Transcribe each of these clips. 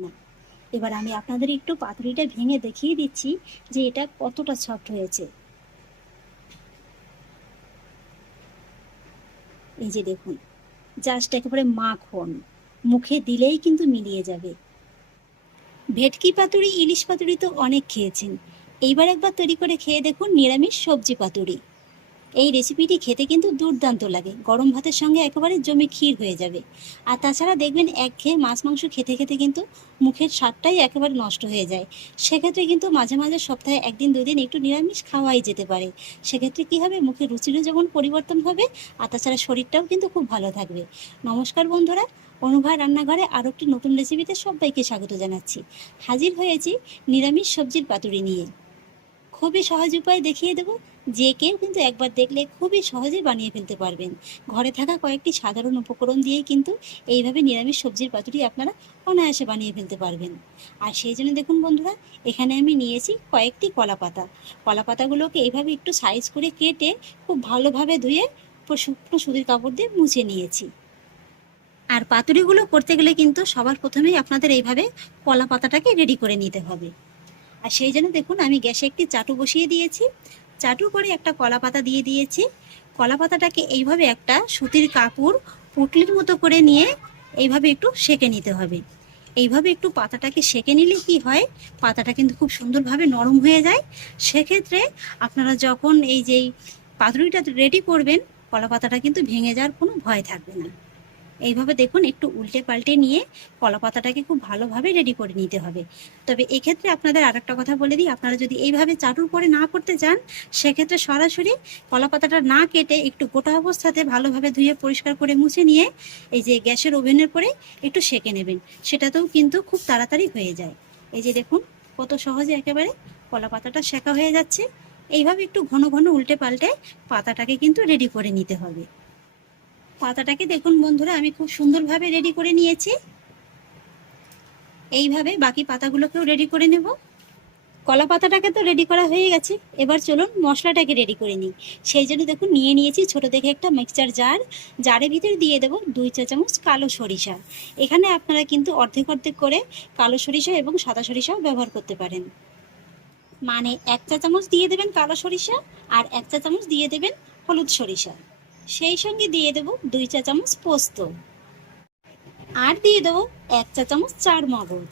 না। এবার আমি আপনাদের একটু পাতুরিটা ভেঙে দেখিয়ে দিচ্ছি যে এটা কতটা সফট হয়েছে। এই যে দেখুন, জাস্ট একেবারে মাখন, মুখে দিলেই কিন্তু মিলিয়ে যাবে। ভেটকি পাতুরি, ইলিশ পাতুরি তো অনেক খেয়েছেন। এইবার একবার তৈরি করে খেয়ে দেখুন নিরামিষ সবজি পাতুরি। এই রেসিপিটি খেতে কিন্তু দুর্দান্ত লাগে। গরম ভাতের সঙ্গে একেবারে জমে ক্ষীর হয়ে যাবে। আর তাছাড়া দেখবেন এক খেয়ে মাছ মাংস খেতে খেতে কিন্তু মুখের স্বাদটাই একেবারে নষ্ট হয়ে যায়। সেক্ষেত্রে কিন্তু মাঝে মাঝে সপ্তাহে একদিন, দুদিন একটু নিরামিষ খাওয়াই যেতে পারে। সেক্ষেত্রে কী হবে? মুখের রুচিরও যেমন পরিবর্তন হবে, আর তাছাড়া শরীরটাও কিন্তু খুব ভালো থাকবে। নমস্কার বন্ধুরা অনুভয় রান্নাঘরে আরও একটি নতুন রেসিপিতে সবাইকে স্বাগত জানাচ্ছি। হাজির হয়েছি নিরামিষ সবজির পাতুরি নিয়ে। খুবই সহজ উপায় দেখিয়ে দেবো। যে কেউ কিন্তু একবার দেখলে খুবই সহজে বানিয়ে ফেলতে পারবেন। ঘরে থাকা কয়েকটি সাধারণ উপকরণ দিয়েই কিন্তু এইভাবে নিরামিষ সবজির পাতুরি আপনারা অনায়াসে বানিয়ে ফেলতে পারবেন। আর সেই জন্য দেখুন বন্ধুরা, এখানে আমি নিয়েছি কয়েকটি কলা পাতা। কলা পাতাগুলোকে এইভাবে একটু সাইজ করে কেটে খুব ভালোভাবে ধুয়ে শুকনো সুতির কাপড় দিয়ে মুছে নিয়েছি। আর পাতুরিগুলো করতে গেলে কিন্তু সবার প্রথমেই আপনাদের এইভাবে কলা পাতাটাকে রেডি করে নিতে হবে। আর সেই জন্য দেখুন আমি গ্যাসে একটি চাটু বসিয়ে দিয়েছি। চাটু করে একটা কলা পাতা দিয়ে দিয়েছি। কলা পাতাটাকে এইভাবে একটা সুতির কাপড় পুটলির মতো করে নিয়ে এইভাবে একটু সেকে নিতে হবে। এইভাবে একটু পাতাটাকে সেকে নিলে কি হয়? পাতাটা কিন্তু খুব সুন্দরভাবে নরম হয়ে যায়। সেক্ষেত্রে আপনারা যখন এই যেই পাতুরিটা রেডি করবেন কলা পাতাটা কিন্তু ভেঙে যাওয়ার কোনো ভয় থাকবে না। এইভাবে দেখুন, একটু উল্টে পাল্টে নিয়ে কলা পাতাটাকে খুব ভালোভাবে রেডি করে নিতে হবে। তবে এক্ষেত্রে আপনাদের আর একটা কথা বলে দিই, আপনারা যদি এইভাবে চাটুর করে না করতে চান, সেক্ষেত্রে সরাসরি কলা পাতাটা না কেটে একটু গোটা অবস্থাতে ভালোভাবে ধুয়ে পরিষ্কার করে মুছে নিয়ে এই যে গ্যাসের ওভেনের পরে একটু সেকে নেবেন। সেটাতেও কিন্তু খুব তাড়াতাড়ি হয়ে যায়। এই যে দেখুন, কত সহজে একেবারে কলা পাতাটা শেখা হয়ে যাচ্ছে। এইভাবে একটু ঘন ঘন উল্টে পাল্টে পাতাটাকে কিন্তু রেডি করে নিতে হবে। পাতাটাকে দেখুন বন্ধুরা, আমি খুব সুন্দরভাবে রেডি করে নিয়েছি। এইভাবে বাকি পাতাগুলোকেও রেডি করে নেব। কলা পাতাটাকে তো রেডি করা হয়ে গেছে। এবার চলুন মশলাটাকে রেডি করে নিই। সেই জন্য দেখুন, নিয়ে নিয়েছি ছোট দেখে একটা মিক্সচার জার জারের ভিতরে দিয়ে দেবো দুই চা চামচ কালো সরিষা। এখানে আপনারা কিন্তু অর্ধেক অর্ধেক করে কালো সরিষা এবং সাদা সরিষাও ব্যবহার করতে পারেন। মানে এক চা চামচ দিয়ে দেবেন কালো সরিষা আর এক চা চামচ দিয়ে দেবেন হলুদ সরিষা। সেই সঙ্গে দিয়ে দেব দুই চা চামচ পোস্ত। আর দিয়ে দেবো এক চা চামচ চার মগজ।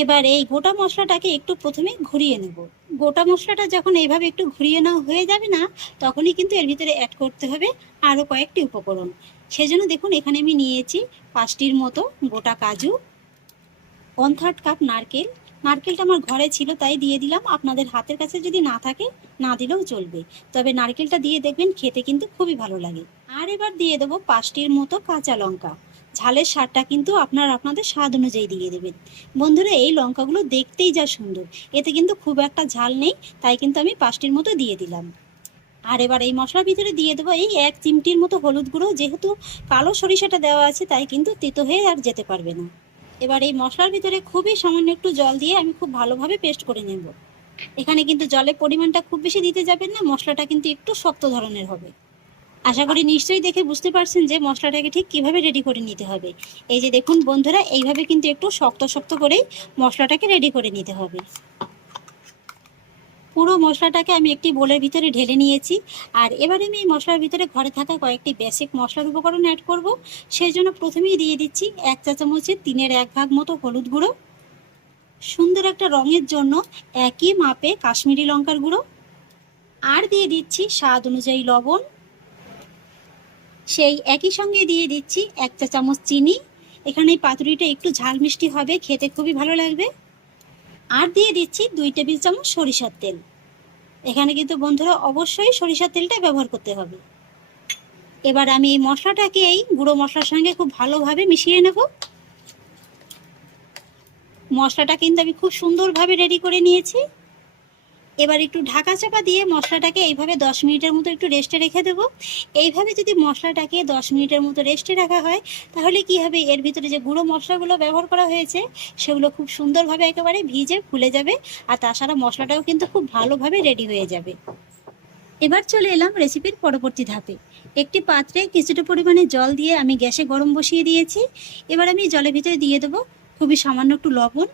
এবার এই গোটা মশলাটাকে একটু প্রথমে ঘুরিয়ে নেব। গোটা মশলাটা যখন এইভাবে একটু ঘুরিয়ে নেওয়া হয়ে যাবে না, তখনই কিন্তু এর ভিতরে অ্যাড করতে হবে আরও কয়েকটি উপকরণ। সেজন্য দেখুন, এখানে আমি নিয়েছি পাঁচটির মতো গোটা কাজু ওয়ান থার্ড কাপ নারকেল নারকেলটা আমার ঘরে ছিল, তাই দিয়ে দিলাম। আপনাদের হাতের কাছে যদি না থাকে, না দিলেও চলবে। তবে নারকেলটা দিয়ে দেখবেন, খেতে কিন্তু খুবই ভালো লাগে। আর এবার দিয়ে দেবো পাঁচটির মতো কাঁচা লঙ্কা। ঝালের স্বাদটা কিন্তু আপনার আপনাদের স্বাদ অনুযায়ী দিয়ে দেবেন। বন্ধুরা, এই লঙ্কাগুলো দেখতেই যা সুন্দর। এতে কিন্তু খুব একটা ঝাল নেই, তাই কিন্তু আমি পাঁচটির মতো দিয়ে দিলাম। আর এবার এই মশলার ভিতরে দিয়ে দেবো এই এক চিমটির মতো হলুদ গুঁড়ো। যেহেতু কালো সরিষাটা দেওয়া আছে, তাই কিন্তু তেতো হয়ে আর যেতে পারবে না। এবার এই মশলার ভিতরে খুবই সামান্য একটু জল দিয়ে আমি খুব ভালোভাবে পেস্ট করে নেব। এখানে কিন্তু জলের পরিমাণটা খুব বেশি দিতে যাবেন না, মশলাটা কিন্তু একটু শক্ত ধরনের হবে। আশা করি নিশ্চয়ই দেখে বুঝতে পারছেন যে মশলাটাকে ঠিক কীভাবে রেডি করে নিতে হবে। এই যে দেখুন বন্ধুরা, এইভাবে কিন্তু একটু শক্ত শক্ত করেই মশলাটাকে রেডি করে নিতে হবে। পুরো মশলাটাকে আমি একটি বোলের ভিতরে ঢেলে নিয়েছি। আর এবারে আমি এই মশলার ভিতরে ঘরে থাকা কয়েকটি বেসিক মশলার উপকরণ অ্যাড করব। সেই জন্য প্রথমেই দিয়ে দিচ্ছি এক চা চামচের তিনের এক ভাগ মতো হলুদ গুঁড়ো। সুন্দর একটা রঙের জন্য একই মাপে কাশ্মীরি লঙ্কার গুঁড়ো। আর দিয়ে দিচ্ছি স্বাদ অনুযায়ী লবণ। সেই একই সঙ্গে দিয়ে দিচ্ছি এক চা চামচ চিনি। এখানে পাতুরিটা একটু ঝাল মিষ্টি হবে, খেতে খুবই ভালো লাগবে। আর দিয়ে দিচ্ছি দুই টেবিল চামচ সরিষার তেল। এখানে কিন্তু বন্ধুরা অবশ্যই সরিষার তেলটা ব্যবহার করতে হবে। এবার আমি এই মশলাটাকে, এই গুঁড়ো মশলার সঙ্গে খুব ভালোভাবে মিশিয়ে নেব। মশলাটা কিন্তু আমি খুব সুন্দরভাবে রেডি করে নিয়েছি। এবার একটু ঢাকা চাপা দিয়ে মশলাটাকে এইভাবে দশ মিনিটের মতো একটু রেস্টে রেখে দেব। এইভাবে যদি মশলাটাকে দশ মিনিটের মতো রেস্টে রাখা হয়, তাহলে কি হবে? এর ভিতরে যে গুঁড়ো মশলাগুলো ব্যবহার করা হয়েছে, সেগুলো খুব সুন্দরভাবে একেবারে ভিজে ফুলে যাবে আর তাছাড়া মশলাটাও কিন্তু খুব ভালোভাবে রেডি হয়ে যাবে। এবার চলে এলাম রেসিপির পরবর্তী ধাপে। একটি পাত্রে কিছুটা পরিমাণে জল দিয়ে আমি গ্যাসে গরম বসিয়ে দিয়েছি। এবার আমি জলের ভিতরে দিয়ে দেবো খুবই সামান্য একটু লবণ।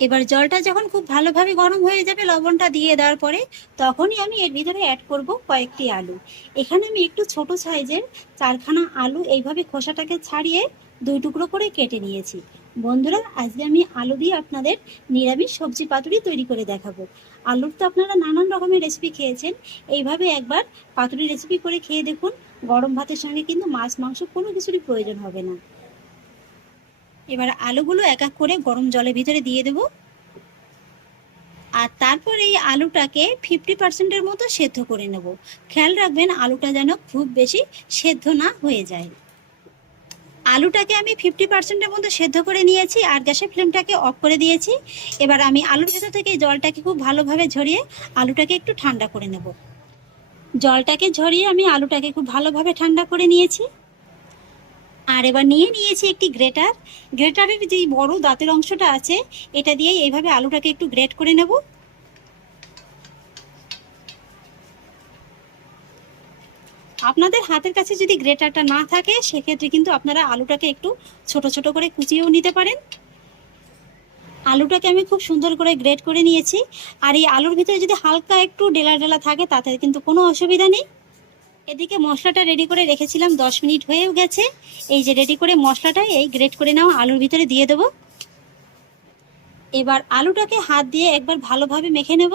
এবার জলটা যখন খুব ভালোভাবে গরম হয়ে যাবে, লবণটা দিয়ে দেওয়ার পরে তখনই আমি এর ভিতরে অ্যাড করব কয়েকটি আলু। এখানে আমি একটু ছোট সাইজের চারখানা আলু এইভাবে খোসাটাকে ছাড়িয়ে দুই টুকরো করে কেটে নিয়েছি। বন্ধুরা, আজকে আমি আলু দিয়ে আপনাদের নিরামিষ সবজি পাতুরি তৈরি করে দেখাবো। আলুর তো আপনারা নানান রকমের রেসিপি খেয়েছেন। এইভাবে একবার পাতুরি রেসিপি করে খেয়ে দেখুন। গরম ভাতের সঙ্গে কিন্তু মাছ, মাংস কোনো কিছুরই প্রয়োজন হবে না। এবার আলুগুলো এক এক করে গরম জলের ভিতরে দিয়ে দেব। আর তারপর এই আলুটাকে ফিফটি পার্সেন্টের মতো সেদ্ধ করে নেব। খেয়াল রাখবেন আলুটা যেন খুব বেশি সেদ্ধ না হয়ে যায়। আলুটাকে আমি ফিফটি পার্সেন্টের মতো সেদ্ধ করে নিয়েছি আর গ্যাসের ফ্লেমটাকে অফ করে দিয়েছি। এবার আমি আলুর ভেতর থেকে জলটাকে খুব ভালোভাবে ঝরিয়ে আলুটাকে একটু ঠান্ডা করে নেব। জলটাকে ঝরিয়ে আমি আলুটাকে খুব ভালোভাবে ঠান্ডা করে নিয়েছি। আর এবার নিয়ে নিয়েছি একটি গ্রেটার। গ্রেটারের যে বড় দাঁতের অংশটা আছে, এটা দিয়ে এইভাবে আলুটাকে একটু গ্রেট করে নেব। আপনাদের হাতের কাছে যদি গ্রেটারটা না থাকে, সেক্ষেত্রে কিন্তু আপনারা আলুটাকে একটু ছোট ছোট করে কুচিয়েও নিতে পারেন। আলুটাকে আমি খুব সুন্দর করে গ্রেট করে নিয়েছি। আর এই আলুর ভিতরে যদি হালকা একটু ডেলা ডেলা থাকে, তাতে কিন্তু কোনো অসুবিধা নেই। এদিকে মশলাটা রেডি করে রেখেছিলাম, দশ মিনিট হয়েও গেছে। এই যে রেডি করে মশলাটা এই গ্রেট করে নেওয়া আলুর ভিতরে দিয়ে দেব। এবার আলুটাকে হাত দিয়ে একবার ভালোভাবে মেখে নেব।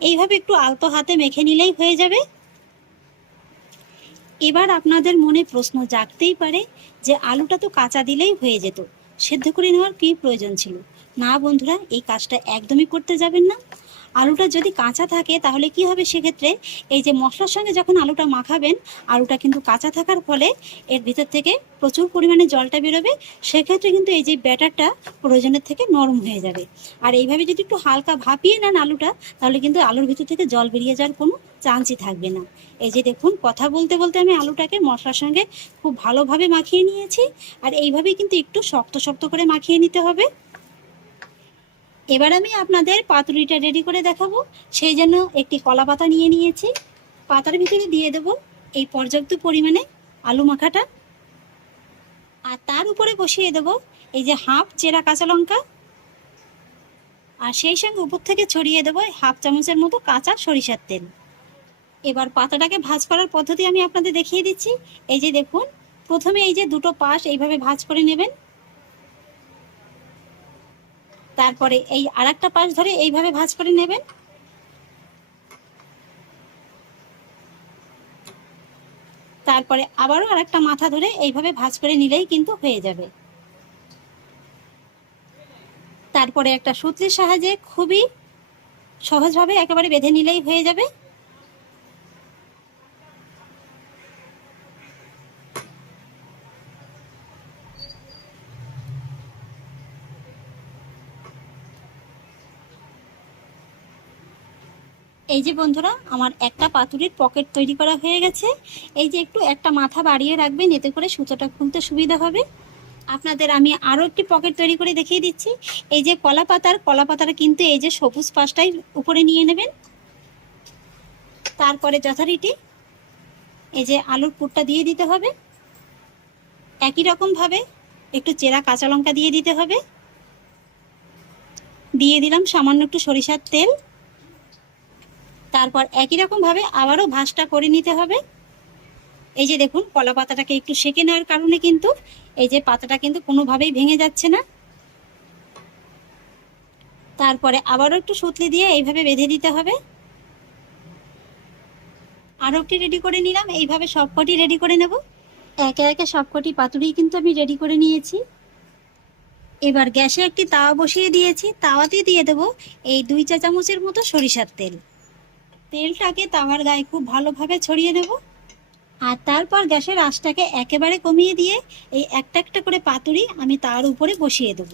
এইভাবে একটু আলতো হাতে মেখে নিলেই হয়ে যাবে। এবার আপনাদের মনে প্রশ্ন জাগতেই পারে যে আলুটা তো কাঁচা দিলেই হয়ে যেত, সেদ্ধ করে নেওয়ার কী প্রয়োজন ছিল? না বন্ধুরা, এই কাজটা একদমই করতে যাবেন না। আলুটা যদি কাঁচা থাকে, তাহলে কি হবে সেক্ষেত্রে? এই যে মশলার সঙ্গে যখন আলুটা মাখাবেন, আলুটা কিন্তু কাঁচা থাকার ফলে এর ভিতর থেকে প্রচুর পরিমাণে জলটা বেরোবে। সেক্ষেত্রে কিন্তু এই যে ব্যাটারটা প্রয়োজনের থেকে নরম হয়ে যাবে। আর এইভাবে যদি একটু হালকা ভাপিয়ে নেন আলুটা, তাহলে কিন্তু আলুর ভিতর থেকে জল বেরিয়ে যাওয়ার কোনো চান্সই থাকবে না। এই যে দেখুন, কথা বলতে বলতে আমি আলুটাকে মশলার সঙ্গে খুব ভালোভাবে মাখিয়ে নিয়েছি। আর এইভাবেই কিন্তু একটু শক্ত শক্ত করে মাখিয়ে নিতে হবে। এবার আমি আপনাদের পাতুরিটা রেডি করে দেখাবো। সেই জন্য একটি কলা পাতা নিয়ে নিয়েছি। পাতার ভিতরে দিয়ে দেব এই পর্যাপ্ত পরিমাণে আলু মাখাটা। আর তার উপরে বসিয়ে দেব এই যে হাফ চেরা কাঁচা লঙ্কা। আর সেই সঙ্গে উপর থেকে ছড়িয়ে দেবো হাফ চামচের মতো কাঁচা সরিষার তেল। এবার পাতাটাকে ভাজ করার পদ্ধতি আমি আপনাদের দেখিয়ে দিচ্ছি। এই যে দেখুন, প্রথমে এই যে দুটো পাশ এইভাবে ভাজ করে নেবেন। তারপরে এই আর একটা পাশ ধরে এইভাবে ভাঁজ করে নেবেন। তারপরে আবারও আর একটা মাথা ধরে এইভাবে ভাঁজ করে নিলেই কিন্তু হয়ে যাবে। তারপরে একটা সূত্রের সাহায্যে খুবই সহজভাবে একেবারে বেঁধে নিলেই হয়ে যাবে। এই যে বন্ধুরা, আমার একটা পাতুরির পকেট তৈরি করা হয়ে গেছে। এই যে একটু একটা মাথা বাড়িয়ে রাখবেন, এতে করে সুতোটা খুলতে সুবিধা হবে। আপনাদের আমি আরও একটি পকেট তৈরি করে দেখিয়ে দিচ্ছি। এই যে কলা পাতার, কলা পাতাটা কিন্তু এই যে সবুজ পাশটাই উপরে নিয়ে নেবেন। তারপরে যথারীতি এই যে আলুর পুরটা দিয়ে দিতে হবে। একই রকমভাবে একটু চেরা কাঁচা লঙ্কা দিয়ে দিতে হবে। দিয়ে দিলাম সামান্য একটু সরিষার তেল। তারপর একই রকমভাবে আবারও ভাঁজটা করে নিতে হবে। এই যে দেখুন, কলা পাতাটাকে একটু সেঁকে নেওয়ার কারণে কিন্তু এই যে পাতাটা কিন্তু কোনোভাবেই ভেঙে যাচ্ছে না। তারপরে আবারও একটু সুতলি দিয়ে এইভাবে বেঁধে দিতে হবে। আরও একটি রেডি করে নিলাম, এইভাবে সবকটি রেডি করে নেব। একে একে সবকটি পাতুরি কিন্তু আমি রেডি করে নিয়েছি। এবার গ্যাসে একটি তাওয়া বসিয়ে দিয়েছি, তাওয়াতে দিয়ে দেব এই দুই চা চামচের মতো সরিষার তেল। তেলটাকে তাওয়ার গায়ে খুব ভালোভাবে ছড়িয়ে নেব। আর তারপর গ্যাসের আঁচটাকে একেবারে কমিয়ে দিয়ে এই একটা একটা করে পাতুরি আমি তার উপরে বসিয়ে দেব।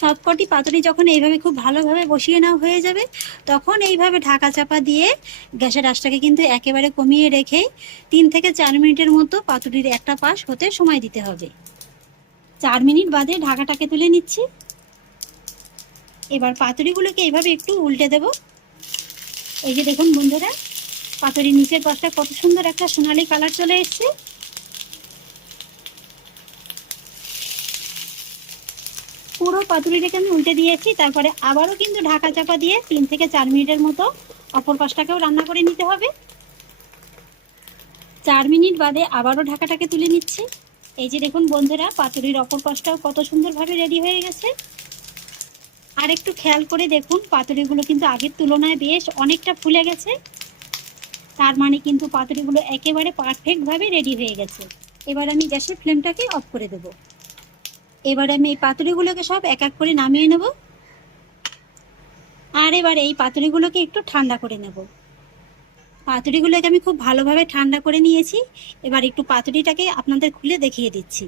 সবকটি পাতুরি যখন এইভাবে খুব ভালোভাবে বসিয়ে নেওয়া হয়ে যাবে, তখন এইভাবে ঢাকা চাপা দিয়ে গ্যাসের আঁচটাকে কিন্তু একেবারে কমিয়ে রেখে তিন থেকে চার মিনিটের মতো পাতুরির একটা পাশ হতে সময় দিতে হবে। চার মিনিট বাদে ঢাকাটাকে তুলে নিচ্ছি। এবার পাতুরিগুলোকে এইভাবে একটু উল্টে দেবো। এই যে দেখুন বন্ধুরা, পাতুরি নিচের পাশটা কত সুন্দর একটা সোনালি কালার চলে এসছে। পুরো পাতুরিটাকে আমি উল্টে দিয়েছি, তারপরে আবারও কিন্তু ঢাকা চাপা দিয়ে তিন থেকে চার মিনিটের মতো অপর পাশটাকেও রান্না করে নিতে হবে। চার মিনিট বাদে আবারও ঢাকাটাকে তুলে নিচ্ছি। এই যে দেখুন বন্ধুরা, পাতুরির অপর পাশটাও কত সুন্দরভাবে রেডি হয়ে গেছে। আর একটু খেয়াল করে দেখুন, পাতুরিগুলো কিন্তু আগের তুলনায় বেশ অনেকটা ফুলে গেছে। তার মানে কিন্তু পাতুরিগুলো একেবারে পারফেক্টভাবে রেডি হয়ে গেছে। এবার আমি গ্যাসের ফ্লেমটাকে অফ করে দেব। এবার আমি এই পাতুরিগুলোকে সব এক এক করে নামিয়ে নেব। আর এবার এই পাতুরিগুলোকে একটু ঠান্ডা করে নেব। পাতুরিগুলোকে আমি খুব ভালোভাবে ঠান্ডা করে নিয়েছি। এবার একটু পাতুরিটাকে আপনাদের খুলে দেখিয়ে দিচ্ছি।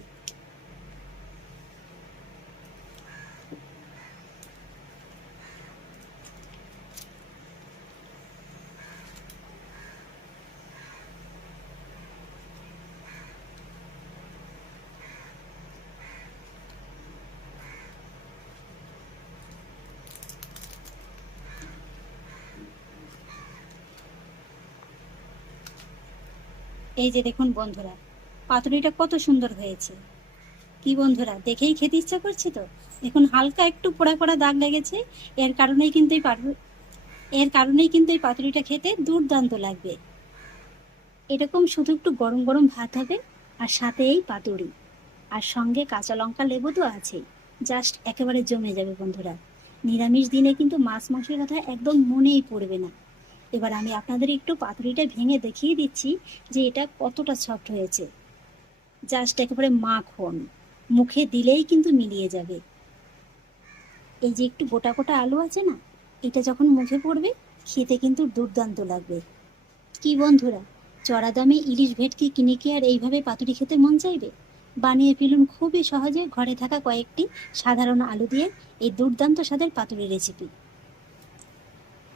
এই যে দেখুন বন্ধুরা পাতুরিটা কত সুন্দর হয়েছে। কি বন্ধুরা, দেখেই খেতে ইচ্ছা করছে তো? দেখুন, হালকা একটু পোড়া পোড়া দাগ লেগেছে, এর কারণেই কিন্তু এই এর কারণেই কিন্তু এই পাতুরিটা খেতে দুর্দান্ত লাগবে। এরকম শুধু একটু গরম গরম ভাত হবে, আর সাথে এই পাতুরি। আর সঙ্গে কাঁচা লঙ্কা লেবু তো আছেই, জাস্ট একেবারে জমে যাবে বন্ধুরা। নিরামিষ দিনে কিন্তু মাছ মাংসের কথা একদম মনেই পড়বে না। এবার আমি আপনাদের একটু পাতুরিটা ভেঙে দেখিয়ে দিচ্ছি যে এটা কতটা সফট হয়েছে। জাস্ট একেবারে মাখন। মুখে দিলেই কিন্তু মিলিয়ে যাবে। এই যে একটু গোটা গোটা আলু আছে না, এটা যখন মুখে পড়বে, খেতে কিন্তু দুর্দান্ত লাগবে। কি বন্ধুরা, চড়া দামে ইলিশ ভেটকি কিনে কি আর এইভাবে পাতুরি খেতে মন চাইবে? বানিয়ে ফেলুন খুবই সহজে, ঘরে থাকা কয়েকটি সাধারণ আলু দিয়ে এই দুর্দান্ত স্বাদের পাতুরি রেসিপি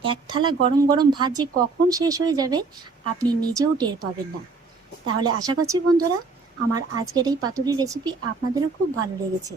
এক থালা গরম গরম ভাত যে কখন শেষ হয়ে যাবে, আপনি নিজেও টের পাবেন না। তাহলে আশা করছি বন্ধুরা, আমার আজকের এই পাতুরি রেসিপি আপনাদেরও খুব ভালো লেগেছে।